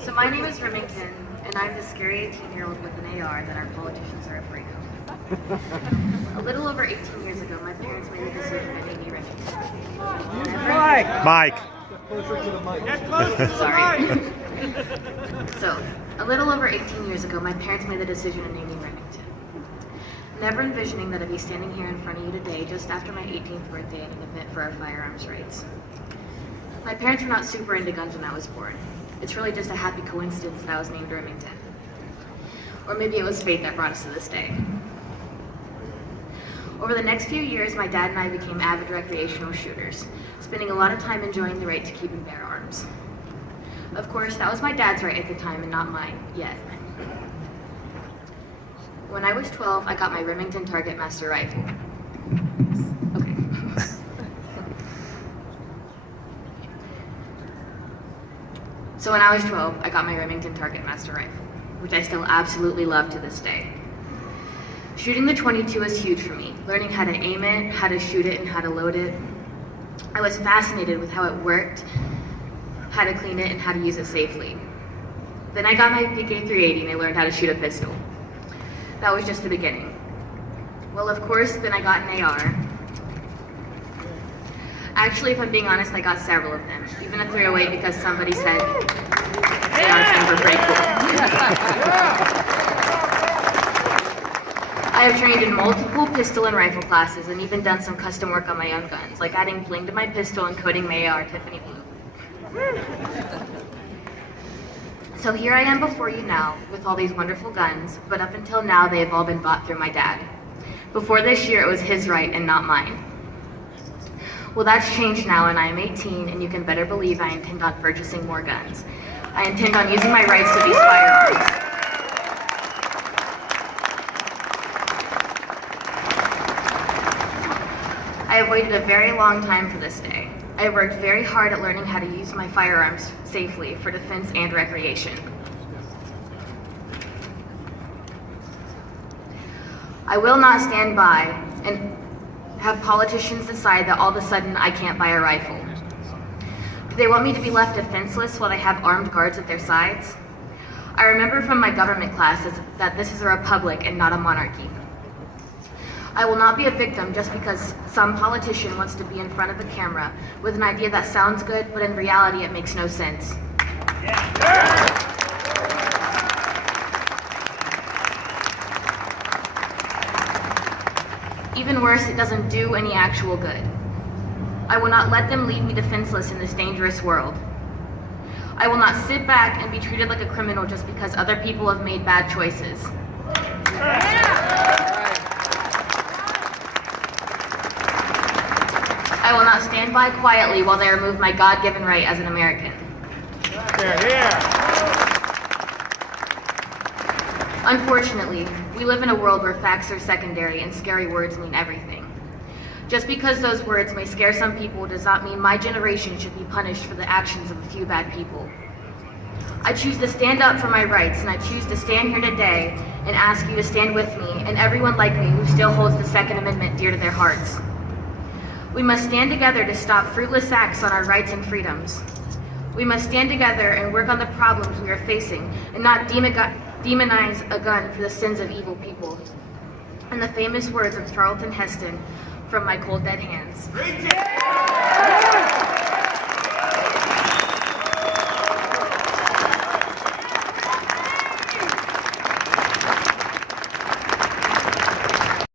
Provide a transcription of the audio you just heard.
So my name is Rhemington, and I'm the scary 18-year-old with an AR that our politicians are afraid of. A little over 18 years ago, my parents made the decision to name me Rhemington. Mike. Get close to Sorry. So, a little over 18 years ago, my parents made the decision to name me Rhemington. Never envisioning that I'd be standing here in front of you today just after my 18th birthday at an event for our firearms rights. My parents were not super into guns when I was born. It's really just a happy coincidence that I was named Rhemington. Or maybe it was fate that brought us to this day. Over the next few years, my dad and I became avid recreational shooters, spending a lot of time enjoying the right to keep and bear arms. Of course, that was my dad's right at the time and not mine, yet. When I was 12, I got my Rhemington Target Master rifle. Okay. So when I was 12, I got my Rhemington Target Master rifle, which I still absolutely love to this day. Shooting the .22 was huge for me, learning how to aim it, how to shoot it, and how to load it. I was fascinated with how it worked, how to clean it, and how to use it safely. Then I got my PK-380 and I learned how to shoot a pistol. That was just the beginning. Well, of course, then I got an AR. Actually, if I'm being honest, I got several of them, even a 308 because somebody said AR things were pretty cool. I have trained in multiple pistol and rifle classes and even done some custom work on my own guns, like adding bling to my pistol and coating my AR Tiffany blue. So here I am before you now with all these wonderful guns, but up until now they have all been bought through my dad. Before this year it was his right and not mine. Well, that's changed now and I am 18 and you can better believe I intend on purchasing more guns. I intend on using my rights to these firearms. I have waited a very long time for this day. I have worked very hard at learning how to use my firearms safely for defense and recreation. I will not stand by and have politicians decide that all of a sudden I can't buy a rifle. Do they want me to be left defenseless while they have armed guards at their sides? I remember from my government classes that this is a republic and not a monarchy. I will not be a victim just because some politician wants to be in front of the camera with an idea that sounds good, but in reality it makes no sense. Even worse, it doesn't do any actual good. I will not let them leave me defenseless in this dangerous world. I will not sit back and be treated like a criminal just because other people have made bad choices. I will not stand by quietly while they remove my God-given right as an American. Unfortunately, we live in a world where facts are secondary and scary words mean everything. Just because those words may scare some people does not mean my generation should be punished for the actions of a few bad people. I choose to stand up for my rights, and I choose to stand here today and ask you to stand with me and everyone like me who still holds the Second Amendment dear to their hearts. We must stand together to stop fruitless acts on our rights and freedoms. We must stand together and work on the problems we are facing and not demonize a gun for the sins of evil people. In the famous words of Charlton Heston, from My Cold Dead Hands.